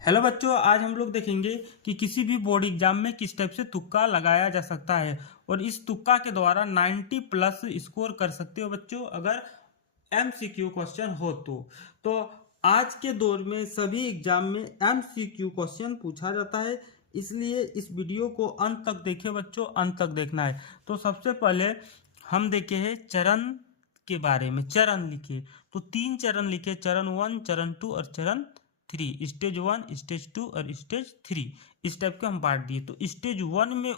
Hello बच्चों, आज हम लोग देखेंगे कि किसी भी बोर्ड एग्जाम में किस टाइप से तुक्का लगाया जा सकता है और इस तुक्का के द्वारा 90 प्लस स्कोर कर सकते हो बच्चों, अगर एमसीक्यू क्वेश्चन हो तो आज के दौर में सभी एग्जाम में एमसीक्यू क्वेश्चन पूछा जाता है, इसलिए इस वीडियो को अंत तक देखिए बच्चों, अंत तक देखना है। तो सबसे पहले हम देखे हैं चरण के बारे में। चरण लिखे तो 3 चरण लिखे, चरण 1, चरण 2 और चरण 3। स्टेज 1, स्टेज 2 और स्टेज 3 इस टाइप के हम बांट दिए। तो स्टेज 1 में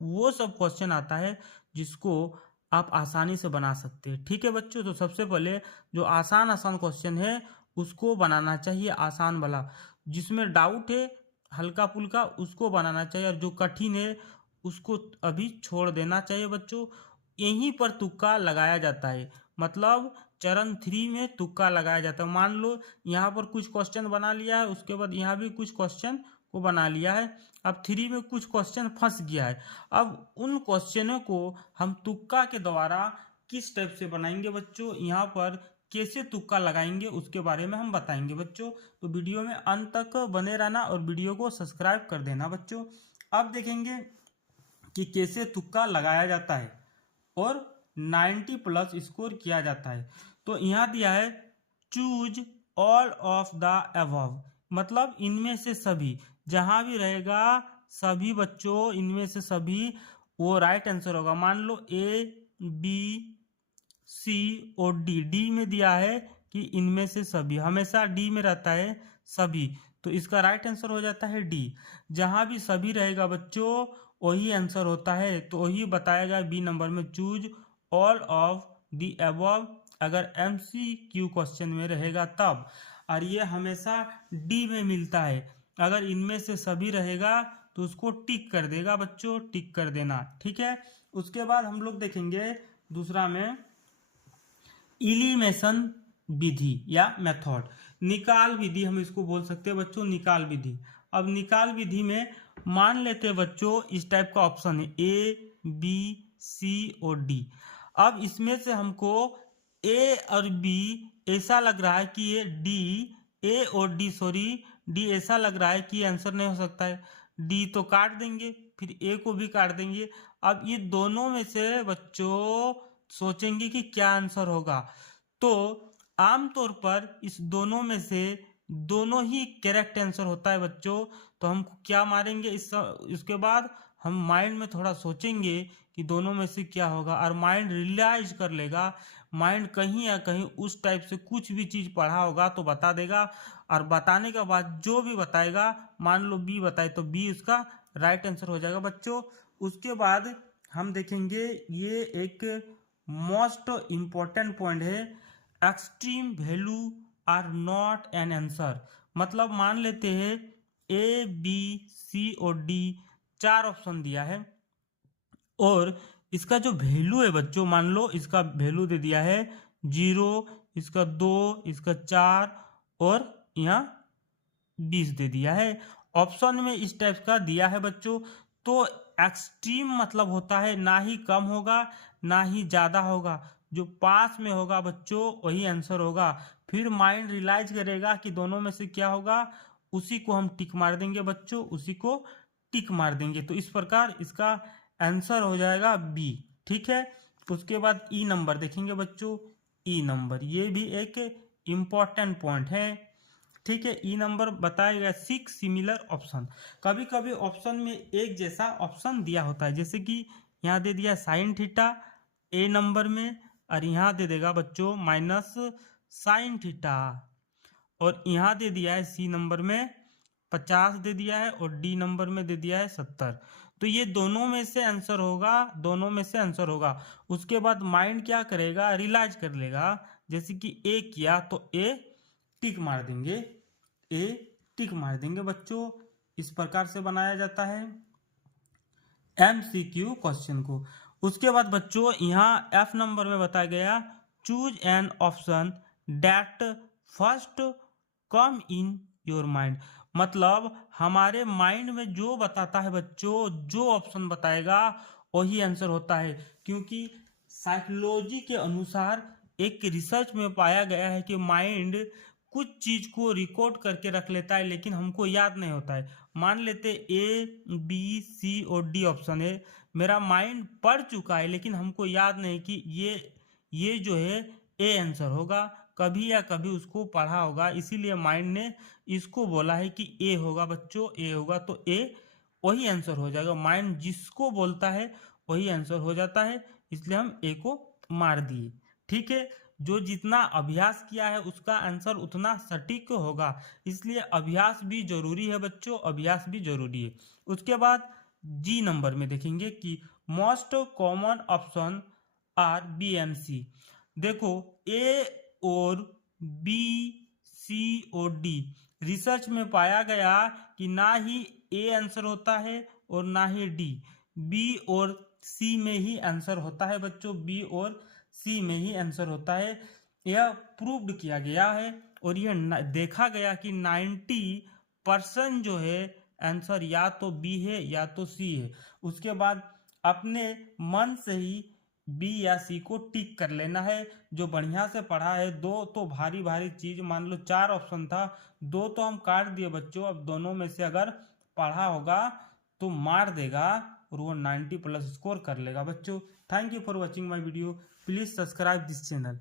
वो सब क्वेश्चन आता है जिसको आप आसानी से बना सकते हैं। ठीक है बच्चों, तो सबसे पहले जो आसान आसान क्वेश्चन है उसको बनाना चाहिए, आसान वाला। जिसमें डाउट है हल्का फुल्का उसको बनाना चाहिए, और जो कठिन है उसको अभी छोड़ देना चाहिए बच्चों। यहीं पर तुक्का लगाया जाता है, मतलब चरण 3 में तुक्का लगाया जाता है। मान लो यहाँ पर कुछ क्वेश्चन बना लिया है, उसके बाद यहाँ भी कुछ क्वेश्चन को बना लिया है। अब 3 में कुछ क्वेश्चन फंस गया है, अब उन क्वेश्चनों को हम तुक्का के द्वारा किस टाइप से बनाएंगे बच्चों, यहाँ पर कैसे तुक्का लगाएंगे उसके बारे में हम बताएंगे बच्चों। तो वीडियो में अंत तक बने रहना और वीडियो को सब्सक्राइब कर देना बच्चों। अब देखेंगे कि कैसे तुक्का लगाया जाता है और 90 प्लस स्कोर किया जाता है। तो यहाँ दिया है choose all of the above, मतलब इनमें से सभी, जहां भी रहेगा सभी बच्चों इनमें से सभी वो राइट आंसर होगा। मान लो ए बी सी और डी, डी में दिया है कि इनमें से सभी, हमेशा डी में रहता है सभी, तो इसका राइट आंसर हो जाता है डी। जहां भी सभी रहेगा बच्चों वही आंसर होता है, तो वही बताया गया बी नंबर में, choose all of the above, अगर एमसीक्यू क्वेश्चन में रहेगा तब। और ये हमेशा डी में मिलता है, अगर इनमें से सभी रहेगा तो उसको टिक कर देगा बच्चों, टिक कर देना। ठीक है, उसके बाद हम लोग देखेंगे दूसरा में इलिमिनेशन विधि या मेथड, निकाल विधि हम इसको बोल सकते हैं बच्चों, निकाल विधि। अब निकाल विधि में मान लेते हैं बच्चों इस टाइप का ऑप्शन है ए बी सी और डी। अब इसमें से हमको ए और बी ऐसा लग रहा है कि ये डी, ए और डी सॉरी डी ऐसा लग रहा है कि ये आंसर नहीं हो सकता है, डी तो काट देंगे, फिर ए को भी काट देंगे। अब ये दोनों में से बच्चों सोचेंगे कि क्या आंसर होगा, तो आमतौर पर इस दोनों में से दोनों ही करेक्ट आंसर होता है बच्चों। तो हम क्या मारेंगे इसके बाद हम माइंड में थोड़ा सोचेंगे कि दोनों में से क्या होगा, और माइंड रियलाइज कर लेगा। माइंड कहीं या कहीं उस टाइप से कुछ भी चीज पढ़ा होगा तो बता देगा, और बताने के बाद जो भी बताएगा, मान लो बी बताए तो बी उसका राइट आंसर हो जाएगा बच्चों। उसके बाद हम देखेंगे ये एक मोस्ट इंपॉर्टेंट पॉइंट है, extreme value are not an answer. मतलब मान लेते हैं ए बी सी और डी 4 ऑप्शन दिया है, और इसका जो वैल्यू है बच्चों, मान लो इसका वैल्यू दे दिया है 0, इसका 2, इसका 4 और यहाँ 20 दे दिया है। ऑप्शन में इस टाइप का दिया है बच्चों। तो एक्सट्रीम मतलब होता है ना ही कम होगा ना ही ज्यादा होगा, जो पास में होगा बच्चों वही आंसर होगा। फिर माइंड रियलाइज करेगा कि दोनों में से क्या होगा, उसी को हम टिक मार देंगे बच्चों, उसी को टिक मार देंगे। तो इस प्रकार इसका आंसर हो जाएगा बी। ठीक है, उसके बाद ई नंबर देखेंगे बच्चों। ई नंबर ये भी एक इम्पॉर्टेंट पॉइंट है। ठीक है, ई नंबर बताया गया 6 सिमिलर ऑप्शन। कभी कभी ऑप्शन में एक जैसा ऑप्शन दिया होता है, जैसे कि यहाँ दे दिया साइन थीटा ए नंबर में, और यहाँ दे देगा बच्चों माइनस साइन थीटा, और यहाँ दे दिया है सी नंबर में 50 दे दिया है, और डी नंबर में दे दिया है 70। तो ये दोनों में से आंसर होगा, दोनों में से आंसर होगा। उसके बाद माइंड क्या करेगा, रियलाइज कर लेगा, जैसे कि ए किया तो ए टिक मार देंगे, ए टिक मार देंगे बच्चों। इस प्रकार से बनाया जाता है एमसीक्यू क्वेश्चन को। उसके बाद बच्चों यहाँ एफ नंबर में बताया गया, choose an option that first come in your mind. मतलब हमारे माइंड में जो बताता है बच्चों, जो ऑप्शन बताएगा वही आंसर होता है। क्योंकि साइकोलॉजी के अनुसार एक रिसर्च में पाया गया है कि माइंड कुछ चीज को रिकॉर्ड करके रख लेता है लेकिन हमको याद नहीं होता है। मान लेते ए बी सी और डी ऑप्शन है, मेरा माइंड पढ़ चुका है लेकिन हमको याद नहीं कि ये जो है ए आंसर होगा, कभी या कभी उसको पढ़ा होगा, इसीलिए माइंड ने इसको बोला है कि ए होगा बच्चों, ए होगा, तो ए वही आंसर हो जाएगा। माइंड जिसको बोलता है वही आंसर हो जाता है, इसलिए हम ए को मार दिए। ठीक है, जो जितना अभ्यास किया है उसका आंसर उतना सटीक होगा, इसलिए अभ्यास भी जरूरी है बच्चों, अभ्यास भी जरूरी है। उसके बाद जी नंबर में देखेंगे कि most common option are B M C. देखो ए और बी सी और डी रिसर्च में पाया गया कि ना ही ए आंसर होता है और ना ही डी, बी और सी में ही आंसर होता है बच्चों, बी और सी में ही आंसर होता है। यह प्रूव्ड किया गया है और यह देखा गया कि 90% जो है आंसर या तो बी है या तो सी है। उसके बाद अपने मन से ही बी या सी को टिक कर लेना है। जो बढ़िया से पढ़ा है, दो तो भारी भारी चीज, मान लो 4 ऑप्शन था, 2 तो हम काट दिए बच्चों, अब दोनों में से अगर पढ़ा होगा तो मार देगा और वो 90+ स्कोर कर लेगा बच्चों। Thank you for watching my video, please subscribe this channel.